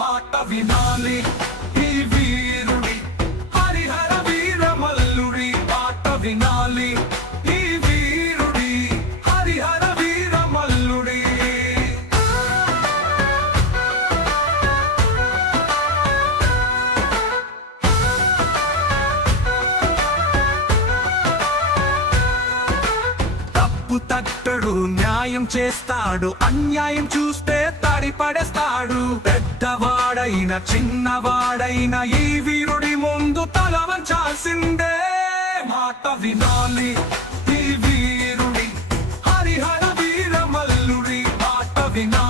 మాట వినాలి ఈ వీరుడి హరిహర వీర మల్లుడి మాట వినాలి ఈ వీరుడి హరిహర వీర మల్లుడి. తప్పు తట్టడు న్యాయం చేస్తాడు, అన్యాయం చూస్తే తడిపడేస్తాడు. పెద్దవాడైన చిన్నవాడైన ఈ వీరుడి ముందు తల వంచాల్సిందే. మాట వినాలి ఈ వీరుడి హరిహర వీర మల్లుడి మాట వినాలి.